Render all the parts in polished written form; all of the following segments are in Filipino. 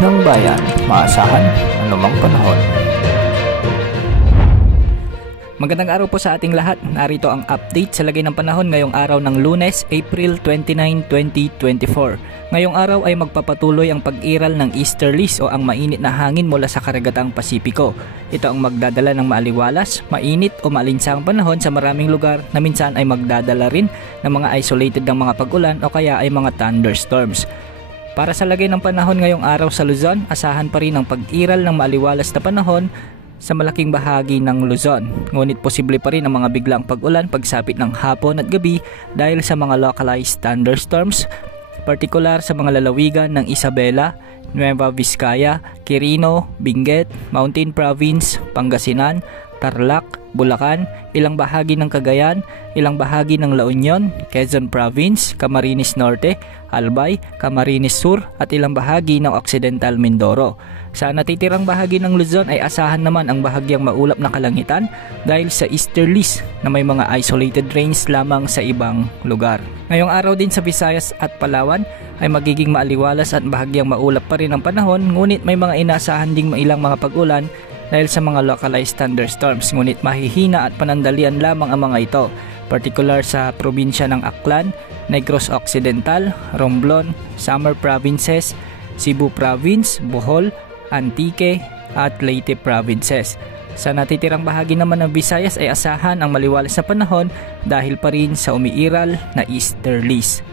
ng bayan, maasahan anumang panahon. Magandang araw po sa ating lahat. Narito ang update sa lagay ng panahon ngayong araw ng Lunes, April 29, 2024. Ngayong araw ay magpapatuloy ang pag-iral ng easterlies o ang mainit na hangin mula sa karagatang Pasipiko. Ito ang magdadala ng maaliwalas, mainit o maalinsang panahon sa maraming lugar na minsan ay magdadala rin ng mga isolated ng mga pag-ulan o kaya ay mga thunderstorms. Para sa lagay ng panahon ngayong araw sa Luzon, asahan pa rin ang pag-iral ng maaliwalas na panahon sa malaking bahagi ng Luzon. Ngunit posible pa rin ang mga biglang pag-ulan pagsapit ng hapon at gabi dahil sa mga localized thunderstorms, partikular sa mga lalawigan ng Isabela, Nueva Vizcaya, Quirino, Benguet, Mountain Province, Pangasinan, Tarlac, Bulacan, ilang bahagi ng Cagayan, ilang bahagi ng La Union, Quezon Province, Camarines Norte, Albay, Camarines Sur at ilang bahagi ng Occidental Mindoro. Sa natitirang bahagi ng Luzon ay asahan naman ang bahagyang maulap na kalangitan dahil sa easterlies na may mga isolated rains lamang sa ibang lugar. Ngayong araw din sa Visayas at Palawan ay magiging maaliwalas at bahagyang maulap pa rin ang panahon, ngunit may mga inaasahan ding ilang mga pag-ulan dahil sa mga localized thunderstorms, ngunit mahihina at panandalian lamang ang mga ito, partikular sa probinsya ng Aklan, Negros Occidental, Romblon, Samar Provinces, Cebu Province, Bohol, Antique at Leyte Provinces. Sa natitirang bahagi naman ng Visayas ay asahan ang maliwalas na panahon dahil pa rin sa umiiral na easterlies.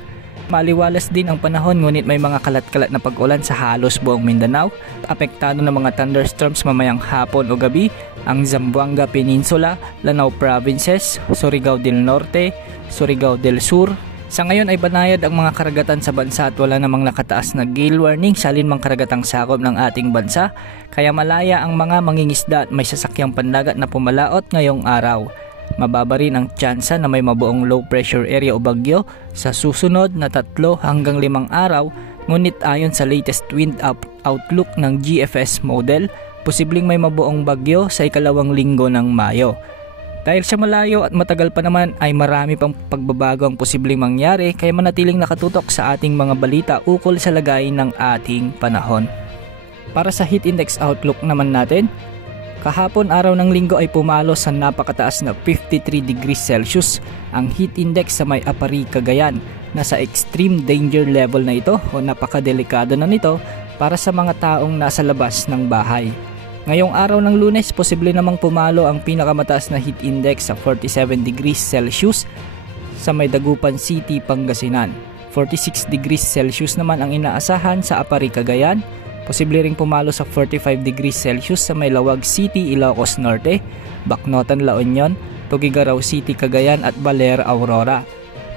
Maliwalas din ang panahon, ngunit may mga kalat-kalat na pag-ulan sa halos buong Mindanao. Apektado ng mga thunderstorms mamayang hapon o gabi ang Zamboanga Peninsula, Lanao Provinces, Surigao del Norte, Surigao del Sur. Sa ngayon ay banayad ang mga karagatan sa bansa at wala namang nakataas na gale warning sa alinmang karagatang sakop ng ating bansa, kaya malaya ang mga mangingisda at may sasakyang pandagat na pumalaot ngayong araw. Mababa rin ang tsansa na may mabuong low pressure area o bagyo sa susunod na 3 hanggang 5 araw, ngunit ayon sa latest wind outlook ng GFS model, posibleng may mabuong bagyo sa ikalawang linggo ng Mayo. Dahil sa malayo at matagal pa naman ay marami pang pagbabago ang posibleng mangyari, kaya manatiling nakatutok sa ating mga balita ukol sa lagay ng ating panahon. Para sa heat index outlook naman natin, kahapon araw ng linggo ay pumalo sa napakataas na 53 degrees Celsius ang heat index sa may Apari, Cagayan. Nasa extreme danger level na ito o napakadelikado na nito para sa mga taong nasa labas ng bahay. Ngayong araw ng Lunes, posible namang pumalo ang pinakamataas na heat index sa 47 degrees Celsius sa may Dagupan City, Pangasinan. 46 degrees Celsius naman ang inaasahan sa Apari, Cagayan. Posible ring pumalo sa 45 degrees Celsius sa may Lawag City, Ilocos Norte, Bacnotan, La Union, Tuguegarao City, Cagayan at Baler, Aurora.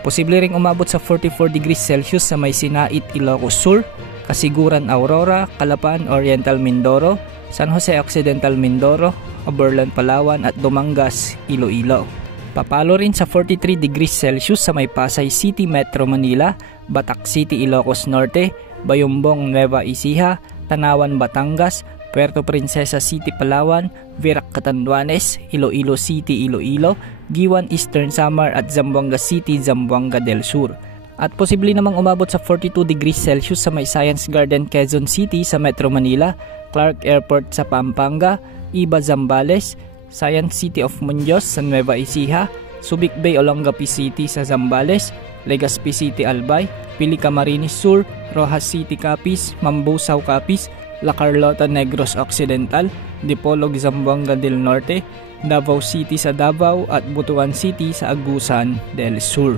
Posible ring umabot sa 44 degrees Celsius sa may Sinait, Ilocos Sur, Kasiguran, Aurora, Calapan, Oriental Mindoro, San Jose Occidental Mindoro, Oberlan, Palawan at Dumangas, Iloilo. Papalo rin sa 43 degrees Celsius sa may Pasay City, Metro Manila, Batac City, Ilocos Norte, Bayumbong, Nueva Ecija, Tanawan, Batangas, Puerto Princesa City, Palawan, Virac, Catanduanes, Iloilo City, Iloilo, Giwan, Eastern Samar at Zamboanga City, Zamboanga del Sur. At posible namang umabot sa 42 degrees Celsius sa may Science Garden, Quezon City sa Metro Manila, Clark Airport sa Pampanga, Iba, Zambales, Science City of Muñoz sa Nueva Ecija, Subic Bay, Olongapi City sa Zambales, Legazpi City, Albay, Pili, Camarines Sur, Rojas City, Capiz, Mambusaw, Capiz, La Carlota, Negros Occidental, Dipolog, Zamboanga del Norte, Davao City sa Davao at Butuan City sa Agusan del Sur.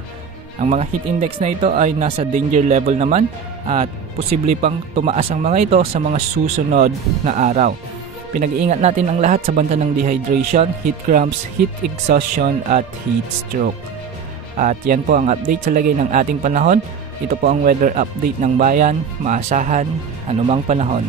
Ang mga heat index na ito ay nasa danger level naman at posible pang tumaas ang mga ito sa mga susunod na araw. Pinag-iingat natin ang lahat sa banta ng dehydration, heat cramps, heat exhaustion at heat stroke. At yan po ang update sa lagay ng ating panahon. Ito po ang weather update ng bayan, maasahan anumang panahon.